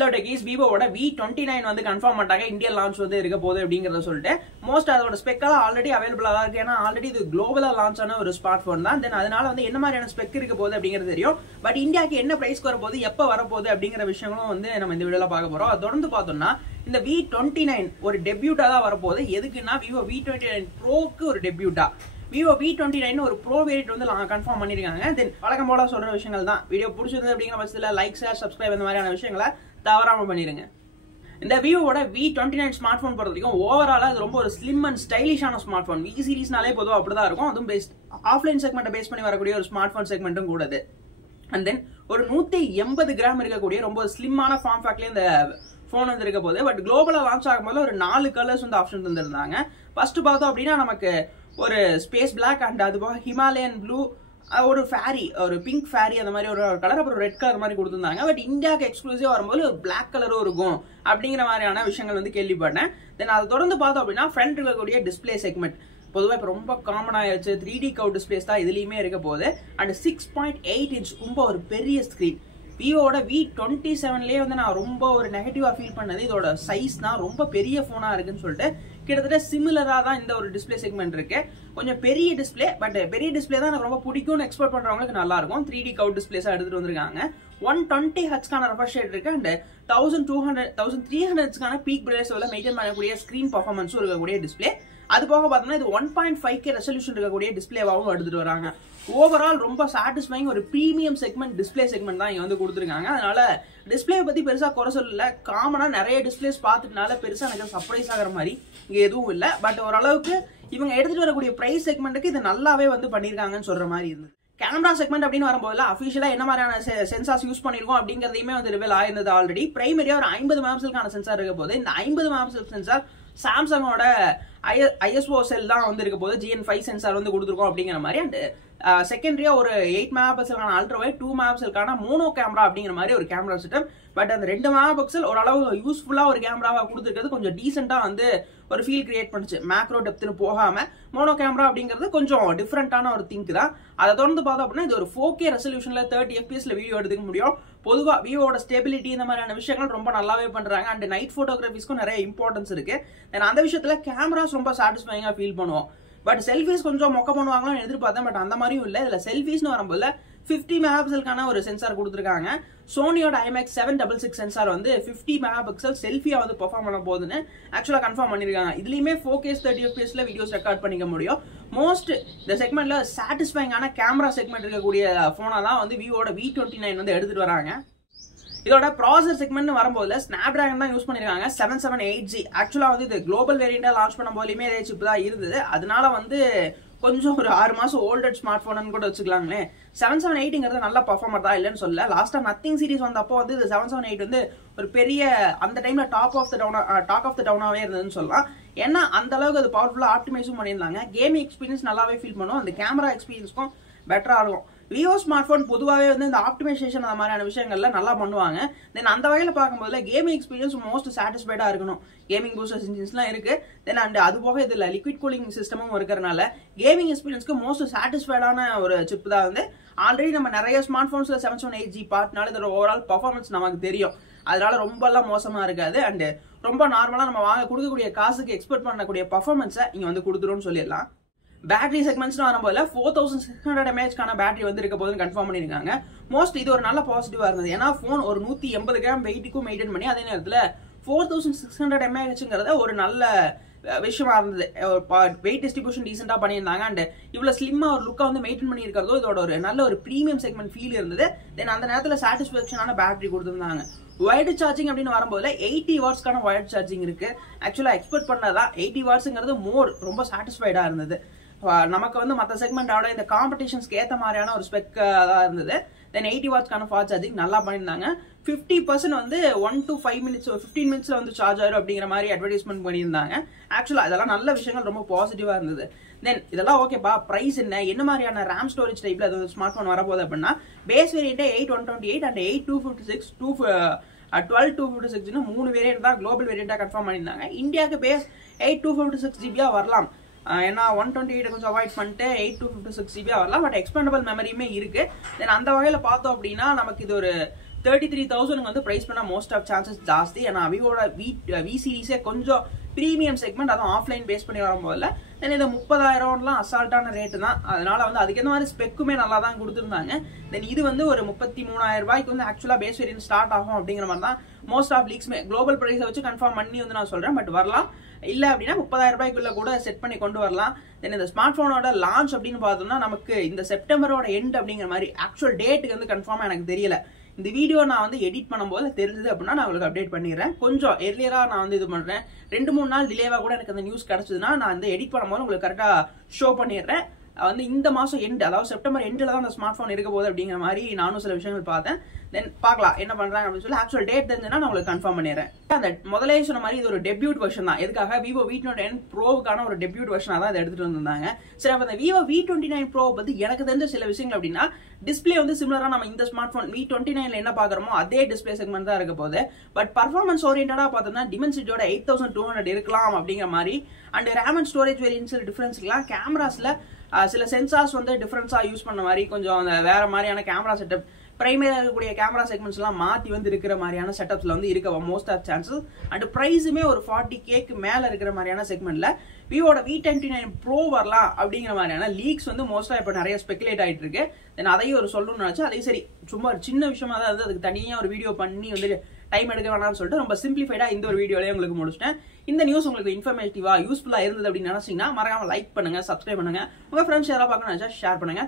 Vivo V29 வந்து confirm பண்ணிட்டாங்க Indian launch வந்து இருக்க போகுது அப்படிங்கறத சொல்லிட்டு மோஸ்ட் அதோட ஸ்பெக் எல்லாம் ஆல்ரெடி அவைலபிளா இருக்கு ஏன்னா ஆல்ரெடி இது குளோபலா லான்ச் ஆன ஒரு ஸ்மார்ட் போன் தான் தென் அதனால வந்து என்ன மாதிரியான ஸ்பெக் இருக்க போகுது அப்படிங்கிறது தெரியும் பட் இந்தியாக்கு என்ன பிரைஸ்க்கு வர போகுது எப்ப வர போகுது அப்படிங்கிற விஷயங்களும் வந்து நம்ம இந்த வீடியோல பார்க்க போறோம் தொடர்ந்து பார்த்தோம்னா இந்த V29 ஒரு டெபியூட்டா தான் வர போகுது எதுக்குன்னா Vivo V29 Proக்கு ஒரு டெபியூட்டா Vivo V29 ஒரு ப்ரோ வேரியன்ட் வந்து கன்ஃபார்ம் பண்ணிருக்காங்க தென் வழக்கம் போல சொல்ற விஷயங்கள் தான் வீடியோ பிடிச்சிருந்தது அப்படிங்கிற பட்சத்துல லைக் ஷேர் சப்ஸ்கிரைப் இந்த மாதிரியான விஷயங்களை தவறாம பண்ணிருங்க இந்த Vivoவோட V29 ஸ்மார்ட் போன் பொறுத்த வரைக்கும் ஓவராலா இது ரொம்ப ஒரு ஸ்லிம் அண்ட் ஸ்டைலிஷான ஸ்மார்ட் போன் V சீரிஸ்னாலே பொதுவாக அப்படிதான் இருக்கும் அதுவும் பேஸ்ட் ஆஃப்லைன் செக்மெண்ட்டை பேஸ் பண்ணி வரக்கூடிய ஒரு ஸ்மார்ட் போன் செக்மெண்ட்டும் கூட அண்ட் தென் ஒரு 180 கிராம் இருக்கக்கூடிய ரொம்ப ஸ்லிம்மான ஃபார்ம் ஃபேக்ட்லயே இந்த போன் வந்து இருக்க போகுது பட் குளோபலா லான்ச் ஆகும்போது ஒரு 4 கலர்ஸ் வந்து ஆப்ஷன் தந்திருந்தாங்க ஃபர்ஸ்ட் பார்த்தோம் அப்படின்னா நமக்கு ஒரு ஸ்பேஸ் பிளாக் அண்ட் அது போக ஹிமாலயன் ப்ளூ ஒரு ஃபேரி ஒரு பிங்க் ஃபேரி அந்த மாதிரி ஒரு கலர் அப்புறம் ரெட் கலர் மாதிரி கொடுத்துருந்தாங்க பட் இந்தியாவுக்கு எக்ஸ்க்ளூசிவ் வரும்போது ஒரு பிளாக் கலரும் இருக்கும் அப்படிங்கிற மாதிரியான விஷயங்கள் வந்து கேள்விப்பட்டேன் தென் அதை தொடர்ந்து பார்த்தோம் அப்படின்னா ஃப்ரண்ட் இருக்கக்கூடிய டிஸ்பிளே செக்மெண்ட் பொதுவாக இப்போ ரொம்ப காமன் ஆயிடுச்சு 3D கவ் டிஸ்பிளேஸ் தான் இதுலயுமே இருக்க போகுது அண்ட் 6.8 இன்ச் ரொம்ப ஒரு பெரிய ஸ்கிரீன் விவோட V27லயே வந்து நான் ரொம்ப ஒரு நெகட்டிவா ஃபீல் பண்ணது இதோட சைஸ் தான் ரொம்ப பெரிய போனா இருக்குன்னு சொல்லிட்டு கிட்டத்தட்ட சிமிலரா தான் இந்த ஒரு டிஸ்பிளே செக்மெண்ட் இருக்கு கொஞ்சம் பெரிய டிஸ்பிளே பட் பெரிய டிஸ்பிளே தான் எனக்கு ரொம்ப பிடிக்கும்னு எக்ஸ்பெக்ட் பண்றவங்களுக்கு நல்லா இருக்கும் 3D கவ் டிஸ்பிளேஸா எடுத்துட்டு வந்திருக்காங்க 120 ஹெச்க்கான ரெஃப்ரெஷ் ரேட் இருக்கு அண்ட் 1200 1300 பீக் பிரைட்னஸ் மெயின்டைன் பண்ணக்கூடிய ஸ்கிரீன் பர்ஃபார்மன்ஸும் இருக்கக்கூடிய டிஸ்பிளே அது போக பார்த்தோம்னா இது 1.5K ரெசல்யூஷன் இருக்கக்கூடிய டிஸ்பிளேவாகவும் எடுத்துட்டு வராங்க ஓவரால் ரொம்ப சாட்டிஸ்ஃபைங் ஒரு பிரீமியம் செக்மெண்ட் டிஸ்பிளே செக்மெண்ட் தான் இங்க வந்து கொடுத்துருக்காங்க அதனால டிஸ்பிளே பத்தி பெருசா குறை சொல்லல காமனா நிறைய டிஸ்பிளேஸ் பார்த்துட்டனால பெருசா எனக்கு சர்ப்ரைஸ் ஆகிற மாதிரி இங்க எதுவும் இல்லை பட் ஓரளவுக்கு இவங்க எடுத்துட்டு வரக்கூடிய பிரைஸ் செக்மெண்ட்டுக்கு இது நல்லாவே வந்து பண்ணிருக்காங்கன்னு சொல்ற மாதிரி இருந்தது கேமரா செக்மெண்ட் அப்படின்னு வரும்போது அஃபிஷியலா என்ன மாதிரியான சென்சார்ஸ் யூஸ் பண்ணிருக்கோம் அப்படிங்கறதையுமே வந்து ரிவீல் ஆயிருந்தது ஆல்ரெடி பிரைமரியா ஒரு 50 மெகாபிக்சலுக்கான சென்சார் இருக்க போது இந்த 50 மெகாபிக்சல் சென்சார் சாம்சங்கோட ISO செல் தான் வந்து இருக்க போது GN5 சென்சார் வந்து கொடுத்துருக்கோம் அப்படிங்கிற மாதிரி அண்ட் செகண்டரியா ஒரு 8 மெகாபிக்சலுக்கான அல்ட்ரா வைட் 2 மெகாபிக்சலுக்கான மோனோ கேமரா அப்படிங்கிற மாதிரி ஒரு கேமரா செட்டப் பட் அந்த 2 மெகாபிக்சல் ஓரளவு யூஸ்ஃபுல்லா ஒரு கேமராவா கொடுத்துருக்கிறது கொஞ்சம் டீசென்டா வந்து ஒரு ஃபீல் கிரியேட் பண்ணுச்சு மேக்ரோ டெப்த்னு போகாம மோனோ கேமரா அப்படிங்கிறது கொஞ்சம் டிஃப்ரெண்டான ஒரு திங்க் தான் அதை தொடர்ந்து பார்த்தோம் அப்படின்னா இது ஒரு 4K ரெசல்யூஷன்ல 30 FPS வீடியோ எடுத்துக்க முடியும் பொதுவா விவோட ஸ்டெபிலிட்டி இந்த மாதிரியான விஷயங்கள் ரொம்ப நல்லாவே பண்றாங்க அண்ட் நைட் போட்டோகிராஃபிஸ்க்கும் நிறைய இம்பார்ட்டன்ஸ் இருக்கு அந்த விஷயத்துல கேமராஸ் ரொம்ப சாட்டிஸ்ஃபைங்கா ஃபீல் பண்ணுவோம் பட் செல்ஃபிஸ் கொஞ்சம் மொக்க பண்ணுவாங்கன்னு எதிர்பார்த்தேன் பட் அந்த மாதிரியும் இல்லை இதுல செல்ஃபிஸ்னு வரும்போது 50 மெகாபிக்சலுக்கான ஒரு சென்சார் கொடுத்துருக்காங்க சோனியோட IMX 766 சென்சார் வந்து 50 மெகாபிக்சல் செல்ஃபியா வந்து பெர்ஃபார்ம் பண்ண போகுதுன்னு ஆக்சுவலா கன்ஃபார்ம் பண்ணிருக்காங்க இதுலயுமே 4K 30 FPSல வீடியோஸ் ரெக்கார்ட் பண்ணிக்க முடியும் மோஸ்ட் இந்த செக்மெண்ட்ல சாட்டிஸ்ஃபைங்கான கேமரா செக்மெண்ட் இருக்கக்கூடிய போனா தான் வந்து விவோட V29 வந்து எடுத்துட்டு வராங்க இதோட ப்ராசஸர் செக்மெண்ட் வரும்போது ஸ்னாப்டிராகன் தான் யூஸ் பண்ணிருக்காங்க 778G ஆக்சுவலா வந்து இது குளோபல் வேரியண்டா லான்ச் பண்ணும் போதுமே இதே சிப் தான் இருந்தது அதனால வந்து கொஞ்சம் ஒரு 6 மாசம் ஓல்டட் ஸ்மார்ட் போன் கூட வச்சுக்கலாங்களே 778ங்கிறது நல்ல பர்ஃபார்மர் தான் இல்லைன்னு சொல்ல லாஸ்டா நத்திங் சீரிஸ் வந்தப்போ வந்து இது 778 வந்து ஒரு பெரிய அந்த டைம்ல டாக் ஆஃப் த டவுனாவே இருந்ததுன்னு சொல்லலாம் ஏன்னா அந்த அளவுக்கு அது பவர்ஃபுல்லா ஆப்டிமைஸும் பண்ணியிருந்தாங்க கேமிங் எக்ஸ்பீரியன்ஸ் நல்லாவே ஃபீல் பண்ணும் அந்த கேமரா எக்ஸ்பீரியன்ஸ்க்கும் பெட்டரா இருக்கும் விவோ ஸ்மார்ட் போன் பொதுவாகவே வந்து இந்த ஆப்டிமைசேஷன் அந்த மாதிரியான விஷயங்கள்ல நல்லா பண்ணுவாங்க தென் அந்த வகையில பார்க்கும்போது கேமிங் எக்ஸ்பீரியன்ஸ் மோஸ்ட் சாட்டிஸ்ஃபைடா இருக்கணும் கேமிங் பூஸ்டர் இன்ஜின்ஸ்லாம் இருக்கு தென் அண்ட் அது போக இதுல லிக்விட் கூலிங் சிஸ்டமும் இருக்கிறனால கேமிங் எக்ஸ்பீரியன்ஸ்க்கு மோஸ்ட் சாட்டிஸ்ஃபைடான ஒரு சிப் தான் வந்து ஆல்ரெடி நம்ம நிறைய ஸ்மார்ட் போன்ஸ்ல 778G பார்ட்னால இதோட ஓவரால் பர்ஃபார்மன்ஸ் நமக்கு தெரியும் அதனால ரொம்ப எல்லாம் மோசமா இருக்காது அண்ட் ரொம்ப நார்மலா நம்ம வாங்க கொடுக்கக்கூடிய காசுக்கு எக்ஸ்பெக்ட் பண்ணக்கூடிய பர்ஃபார்மன்ஸை இங்க வந்து கொடுத்துரும்னு சொல்லிடலாம் பேட்டரி செக்மெண்ட்ஸ் வரும்போது 4600 mAhக்கான பேட்டரி வந்து இருக்க போதுன்னு கன்ஃபார்ம் பண்ணிருக்காங்க மோஸ்ட் இது ஒரு நல்ல பாசிட்டிவா இருந்தது ஏன்னா போன் ஒரு 180 கிராம் வெயிட்டுக்கும் மெயின்டைன் பண்ணி அதே நேரத்துல 4600 mAhங்கிறத ஒரு நல்ல விஷயமா இருந்தது வெயிட் டிஸ்ட்ரிபியூஷன் டீசென்டா பண்ணியிருந்தாங்க அண்ட் இவ்வளவு ஸ்லிம்மா ஒரு லுக்கா வந்து மெயின்டைன் பண்ணி இருக்கிறதோ இதோட ஒரு நல்ல ஒரு பிரீமியம் செக்மெண்ட் ஃபீல் இருந்தது தென் அந்த நேரத்துல சாட்டிஸ்பாக்சனான பேட்டரி கொடுத்திருந்தாங்க வயர்டு சார்ஜிங் அப்படின்னு வரும்போது 80 வாட்ஸ்க்கான வயர்டு சார்ஜிங் இருக்கு ஆக்சுவலா எக்ஸ்பெக்ட் பண்ணதான் 80 வாட்ஸ்ங்கிறது ரொம்ப சாட்டிஸ்ஃபைடா இருந்தது நமக்கு வந்து மற்ற செக்மெண்டோட இந்த காம்படிஷன்ஸ்க்கு ஏற்ற மாதிரியான ஒரு ஸ்பெக் தான் இருந்தது தென் 80 வாட்ஸ்க்கான ஃபாஸ்ட் சார்ஜிங் நல்லா பண்ணியிருந்தாங்க 50% வந்து 1 to 5 minutes 15 மினிட்ஸ்ல வந்து சார்ஜ் ஆயிரும் அப்படிங்கிற மாதிரி அட்வர்டைஸ்மெண்ட் பண்ணியிருந்தாங்க ஆக்சுவலா இதெல்லாம் நல்ல விஷயங்கள் ரொம்ப பாசிட்டிவா இருந்தது தென் இதெல்லாம் ஓகேப்பா பிரைஸ் என்ன மாதிரியான ரேம் ஸ்டோரேஜ் டைப்ல அது ஸ்மார்ட் போன் வரப்போகுது அப்படின்னா பேஸ் வேரியன்ட் 8128 அண்ட் 8256 12256 3 வேரியன்ட் தான் குளோபல் வேரியண்டா கன்ஃபார்ம் பண்ணியிருந்தாங்க இந்தியாவுக்கு பேஸ் 8256GB வரலாம் ஏன்னா 128 கொஞ்சம் அவாய்ட் பண்ணிட்டு 8256GB வரலாம் பட் எக்ஸ்பேண்டபிள் மெமரியுமே இருக்கு தென் அந்த வகையில பார்த்தோம் அப்படின்னா நமக்கு இது ஒரு 33,000 வந்து பிரைஸ் பண்ண மோஸ்ட் ஆஃப் சான்சஸ் ஜாஸ்தி. ஏன்னா விவோட V சீரிஸே கொஞ்சம் பிரீமியம் செக்மெண்ட், அதுவும் ஆஃப்லைன் பேஸ் பண்ணி வரும்போதுல தென் இது 30,000 அசால்ட்டான ரேட்டு தான். அதனால வந்து அதுக்கேற்ற மாதிரி ஸ்பெக்குமே நல்லா தான் கொடுத்துருந்தாங்க. தென் இது வந்து ஒரு 33,000 ரூபாய்க்கு வந்து ஆக்சுவலா பேஸ் வேரியன்ட் ஸ்டார்ட் ஆகும் அப்படிங்கிற மாதிரி தான் மோஸ்ட் ஆஃப் லீக்ஸ்மே குளோபல் பிரைஸை வச்சு கன்ஃபார்ம் பண்ணி வந்து நான் சொல்றேன். பட் வரலாம், இல்ல அப்படின்னா 30,000 ரூபாய்க்குள்ள கூட செட் பண்ணி கொண்டு வரலாம். தென் இந்த ஸ்மார்ட் போனோட லான்ச் அப்படின்னு பார்த்தோம்னா நமக்கு இந்த செப்டம்பரோட எண்ட் அப்படிங்கிற மாதிரி ஆக்சுவல் டேட்டுக்கு வந்து கன்ஃபார்மா எனக்கு தெரியல. இந்த வீடியோ நான் வந்து எடிட் பண்ணும்போது தெரிஞ்சது அப்படின்னா நான் உங்களுக்கு அப்டேட் பண்ணிடுறேன். கொஞ்சம் எர்லியரா நான் வந்து இது பண்றேன். 2-3 நாள் டிலேவா கூட எனக்கு அந்த நியூஸ் கிடைச்சதுன்னா நான் வந்து எடிட் பண்ணும்போது உங்களுக்கு கரெக்டா ஷோ பண்ணிடுறேன். வந்து இந்த மாசம் எண்ட், அதாவது செப்டம்பர் எண்ட்ல தான் அந்த ஸ்மார்ட் போன் இருக்க போகுது அப்படிங்கிற மாதிரி நானும் சில விஷயங்கள் பார்த்தேன். தென் பார்க்கலாம் என்ன பண்றாங்க அப்படின்னு சொல்லி ஆக்சுவல் டேட் தெரிஞ்சுன்னா நான் உங்களுக்கு கன்ஃபார்ம் பண்ணிடுறேன். அந்த முதலே சொன்ன மாதிரி இது ஒரு டெபியூட் வெர்ஷன் தான். எதுக்காக Vivo V29 Proவுக்கான ஒரு டெபியூட் வெர்ஷனா தான் இதை எடுத்துட்டு வந்திருந்தாங்க. சரி, அப்ப இந்த Vivo V29 Pro பத்தி எனக்கு தெரிஞ்ச சில விஷயங்கள் அப்படின்னா, டிஸ்பிளே வந்து சிமிலரா நம்ம இந்த ஸ்மார்ட் போன் V29ல என்ன பாக்குறோமோ அதே டிஸ்பிளே செக்மெண்ட் தான் இருக்க போகுது. பட் பர்ஃபார்மன்ஸ் ஓரியன்டா பார்த்தோம்னா டிமென்சிட்டியோட 8200 இருக்கலாம் அப்படிங்கிற மாதிரி. அண்ட் ரேம் அண்ட் ஸ்டோரேஜ் வேரியன்ட்ஸ்ல டிஃபரன்ஸ் இருக்கலாம். கேமராஸ்ல சில சென்சார்ஸ் வந்து டிஃபரன்ஸா யூஸ் பண்ண மாதிரி கொஞ்சம் அந்த வேற மாதிரியான கேமரா செட்டப், பிரைமரியா இருக்கக்கூடிய கேமரா செக்மெண்ட்ஸ் எல்லாம் மாத்தி வந்து இருக்கிற மாதிரியான செட்டப்ஸ்ல வந்து இருக்க மோஸ்ட் ஆஃப் சான்சஸ். அண்ட் பிரைஸுமே ஒரு 40K மேல இருக்கிற மாதிரியான செக்மெண்ட்ல விவோட V29 Pro வரலாம் அப்படிங்கிற மாதிரியான லீக்ஸ் வந்து மோஸ்டா இப்ப நிறைய ஸ்பெகுலேட் ஆயிட்டு இருக்கு. தென் அதையும் ஒரு சொல்லணும்னு நினைச்சு அதையும் சரி சும்மா ஒரு சின்ன விஷயமா தான் அதுக்கு தனியா ஒரு வீடியோ பண்ணி வந்து டைம் எடுக்க வேணாம்னு சொல்லிட்டு ரொம்ப சிம்பிளிஃபைடா இந்த ஒரு வீடியோலயே உங்களுக்கு முடிச்சிட்டேன். இந்த நியூஸ் உங்களுக்கு இன்ஃபர்மேட்டிவா யூஸ்ஃபுல்லா இருந்தது அப்படின்னு நினைச்சீங்கன்னா மறக்காம லைக் பண்ணுங்க, சப்ஸ்கிரைப் பண்ணுங்க, உங்க ஃப்ரெண்ட்ஸ் யாராவது பார்க்கணும் நினைச்சா ஷேர் பண்ணுங்க.